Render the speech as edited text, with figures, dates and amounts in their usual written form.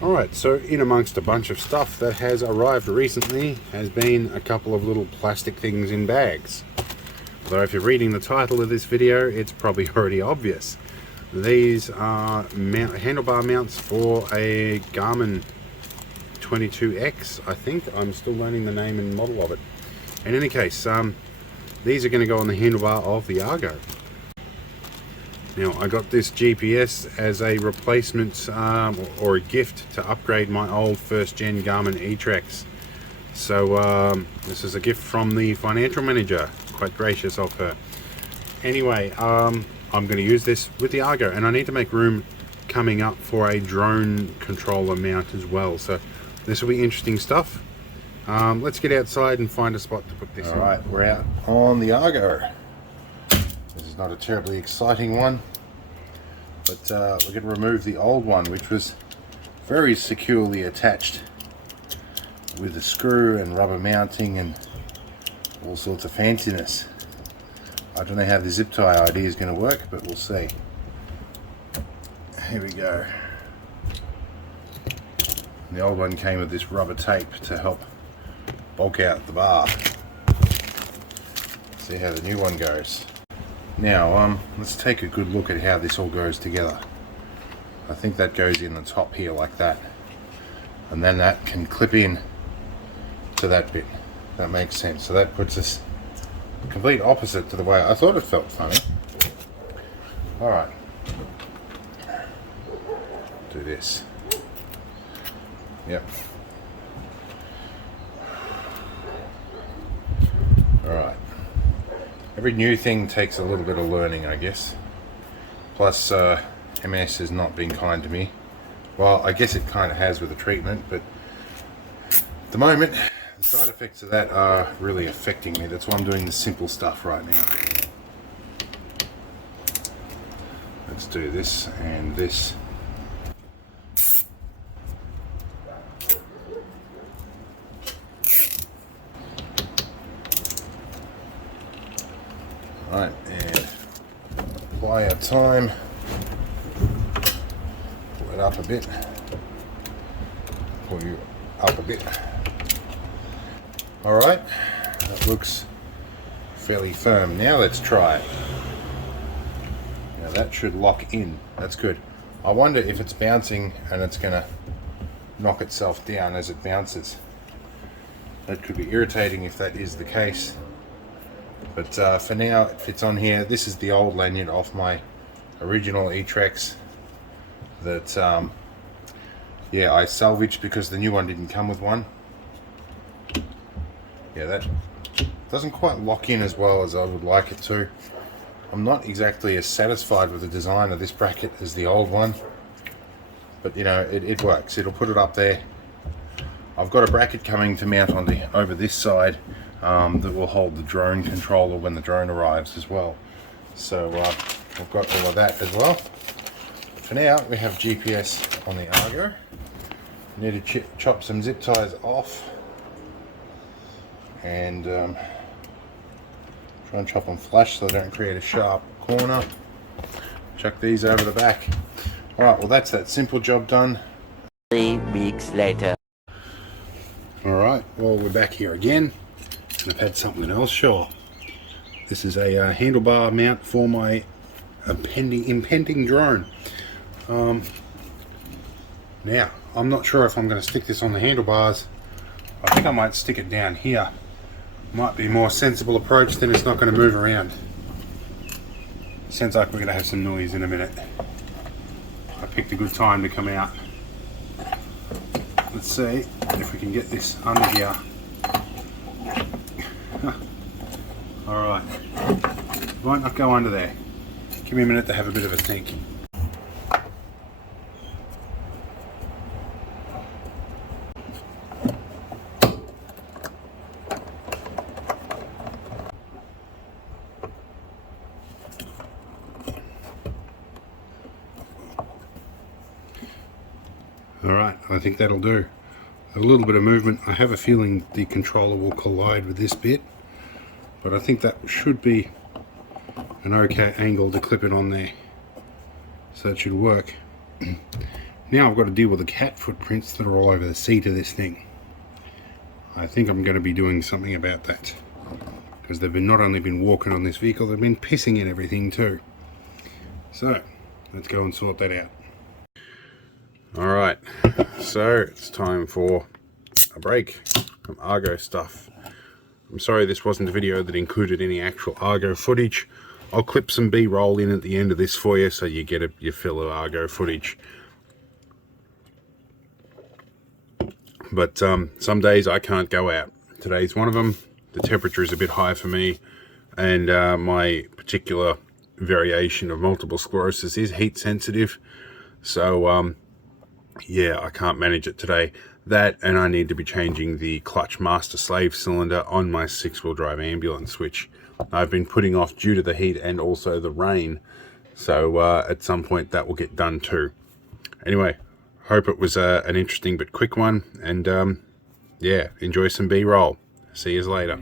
Alright, so in amongst a bunch of stuff that has arrived recently has been a couple of little plastic things in bags. Although if you're reading the title of this video, it's probably already obvious. These are handlebar mounts for a Garmin 22X, I think. I'm still learning the name and model of it. In any case, these are going to go on the handlebar of the Argo. Now, I got this GPS as a replacement or a gift to upgrade my old first-gen Garmin E-Trex. So this is a gift from the financial manager. Quite gracious of her. Anyway, I'm going to use this with the Argo, and I need to make room coming up for a drone controller mount as well. So this will be interesting stuff. Let's get outside and find a spot to put this on. Alright, we're out on the Argo. This is not a terribly exciting one, but we're going to remove the old one, which was very securely attached with a screw and rubber mounting and all sorts of fanciness. I don't know how the zip tie idea is going to work, but we'll see. Here we go. The old one came with this rubber tape to help bulk out the bar. See how the new one goes. Now, let's take a good look at how this all goes together. I think that goes in the top here like that, and then that can clip in to that bit. That makes sense. So that puts us complete opposite to the way I thought it felt funny. Alright, do this. Yep. Alright. Every new thing takes a little bit of learning, I guess. Plus, MS has not been kind to me. Well, I guess it kind of has with the treatment, but at the moment, the side effects of that are really affecting me. That's why I'm doing the simple stuff right now. Let's do this and this. Right, and apply our time. Pull it up a bit. Pull you up a bit. Alright, that looks fairly firm. Now let's try it. Now that should lock in. That's good. I wonder if it's bouncing and it's going to knock itself down as it bounces. That could be irritating if that is the case. But for now, it fits on here. This is the old lanyard off my original E-Trex that, yeah, I salvaged because the new one didn't come with one. Yeah, that doesn't quite lock in as well as I would like it to. I'm not exactly as satisfied with the design of this bracket as the old one, but you know, it works. It'll put it up there. I've got a bracket coming to mount on over this side that will hold the drone controller when the drone arrives as well. So I've got all of that as well. But for now, we have GPS on the Argo. We need to chop some zip ties off and try and chop them flush so they don't create a sharp corner. Chuck these over the back. Alright, well that's that simple job done. 3 weeks later. Alright, well we're back here again. And I've had something else show. This is a handlebar mount for my impending drone. Now, I'm not sure if I'm going to stick this on the handlebars. I think I might stick it down here. Might be a more sensible approach, then it's not going to move around. Sounds like we're going to have some noise in a minute. I picked a good time to come out. Let's see if we can get this under here. Alright, might not go under there. Give me a minute to have a bit of a think. Alright, I think that'll do. A little bit of movement. I have a feeling the controller will collide with this bit, but I think that should be an okay angle to clip it on there. So that should work. Now I've got to deal with the cat footprints that are all over the seat of this thing. I think I'm going to be doing something about that, because they've not only been walking on this vehicle, they've been pissing in everything too. So let's go and sort that out. Alright, so it's time for a break from Argo stuff. I'm sorry this wasn't a video that included any actual Argo footage. I'll clip some B-roll in at the end of this for you so you get your fill of Argo footage. But some days I can't go out. Today's one of them. The temperature is a bit high for me, and my particular variation of multiple sclerosis is heat sensitive. So yeah, I can't manage it today. That, and I need to be changing the clutch master slave cylinder on my 6-wheel drive ambulance, which I've been putting off due to the heat and also the rain. So at some point that will get done too. Anyway, hope it was an interesting but quick one, and yeah, enjoy some B-roll. See you later.